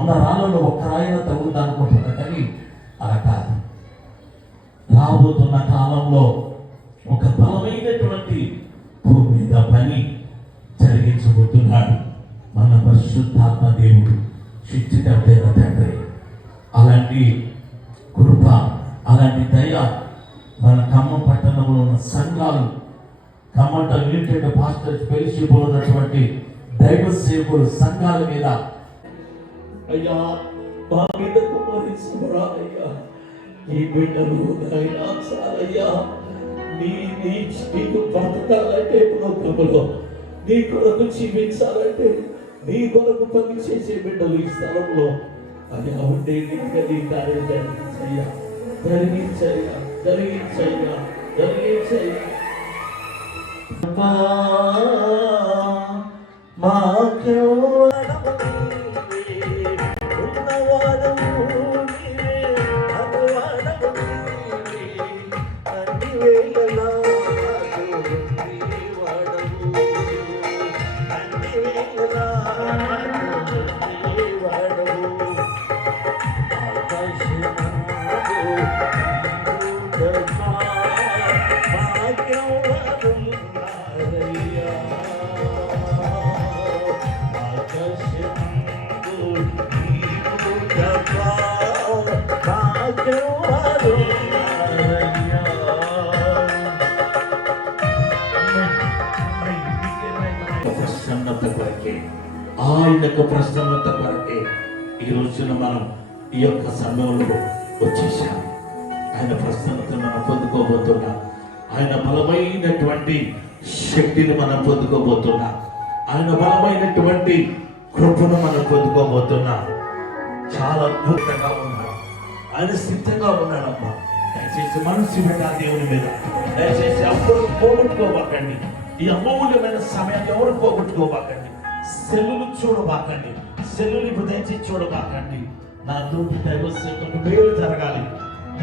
100 రాళ్ళలో ఒక్క రాయిన తగులుతా అనుకుంటున్నా, కానీ అలా కాదు. రాబోతున్న కాలంలో ఒక బలమైనటువంటి భూమి మీద పని జరిగించబోతున్నాడు మన పరిశుద్ధాత్మ దేవుడు, శిక్షితమైన తండ్రి. అలాంటి కృప, అలాంటి దయ మన ఖమ్మం పట్టణంలో ఉన్న సంఘాలు, ఖమ్మంట లిమిటెడ్ పాస్టర్స్ ఫెలోషిప్ ఉన్నటువంటి దైవ సేవకులు సంఘాల మీద అయ్యా మా మీద కుమరించబడా అయ్యా. ఈ బిడ్డలు నాయనా చాలయ్యా, నీకు బ్రతకాలంటే లోకములో నీ కొరకు జీవించాలంటే నీ కొరకు పని చేసే బిడ్డలు ఈ స్థలంలో అయ్యా ఉండే నీ కార్యం జరిగించయ్యా, జరిగించయ్యా, జరిగించయ్యా, జరిగించయ్యా. ప్రసన్నత కొరకే, ఆయనకు ప్రసన్నత కొరకే ఈ రోజున మనం ఈ యొక్క సమయంలో వచ్చేసాం. ఆయన ప్రసన్నతను మనం పొందుకోబోతున్నాం. ఆయన బలమైనటువంటి శక్తిని మనం పొందుకోబోతున్నాం. ఆయన బలమైనటువంటి కృపను మనం పొందుకోబోతున్నాం. చాలా అద్భుతంగా ఉన్నాడు. ఆయన సిద్ధంగా ఉన్నాడమ్మా. దయచేసి మనసు పెట్టాలి దేవుని మీద. దయచేసి అప్పుడు పోగొట్టుకోబాకండి. ఈ అమూల్యమైన సమయాన్ని ఎవరు పోగొట్టుకోబాకండి. సెల్లులు చూడబాకండి. సెల్లులు ఇప్పుడు దయచేసి చూడబాకండి. నా తోటి దైవ సేవకు మేలు జరగాలి,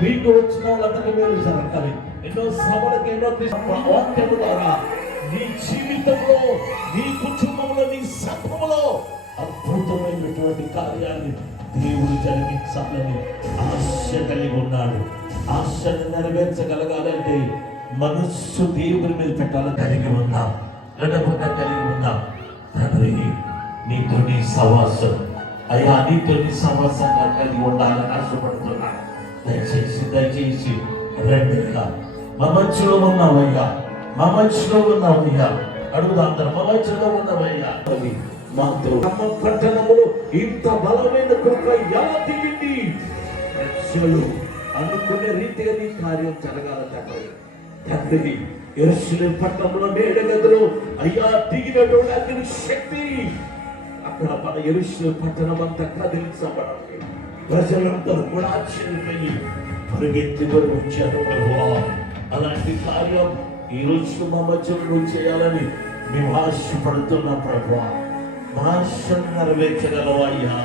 మీకు వచ్చిన వాళ్ళందరికీ మేలు జరగాలి. ఎన్నో సభలకు ఎన్నో వాక్యము ద్వారా నీ జీవితంలో, నీ కుటుంబంలో, నీ సంఘంలో అద్భుతమైనటువంటి కార్యాన్ని దేవుడు జరిగించాలని ఆశ కలిగి ఉన్నాడు. ఆశను నెరవేర్చగలగాలంటే మనస్సు దేవుని మీద పెట్టాలని కలిగి ఉన్నాం, గడపగా కలిగి ఉన్నాం. తండ్రి నీతో నీ సవాసం అయ్యా, నీతో నీ సవాసంగా కలిగి ఉండాలని ఆశపడుతున్నా. దయచేసి దయచేసి రెండుగా మా మధ్యలో ఉన్నావయ్యా, మా మధ్యలో ఉన్నావయ్యా. అడుగుదా అందరూ మా మధ్యలో ఉన్నావయ్యా. మాతో ఖమ్మం పట్టణంలో ఇంత బలమైన కృప ఎలా దిగింది? ప్రజలు అనుకునే రీతిగా నీ కార్యం జరగాల తండ్రి. తండ్రి యెరూషలేము పట్టణంలో మేడగదిలో అయ్యా దిగినటువంటి అగ్ని శక్తి అక్కడ మన యెరూషలేము పట్టణం అంతా కదిలించబడాలి. ప్రజలందరూ కూడా ఆశ్చర్యపోయి పరిగెత్తి వచ్చారు. అలాంటి కార్యం ఈ రోజు మా మధ్యలో చేయాలని మేము ఆశపడుతున్నాం ప్రభువా. మా ఆశను నెరవేర్చగలవయ్యా,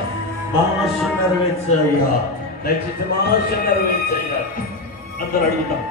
మా ఆశను నెరవేర్చయ్యా. దయచేసి మా ఆశను నెరవేర్చయ్యా. అందరూ అడుగుతాం.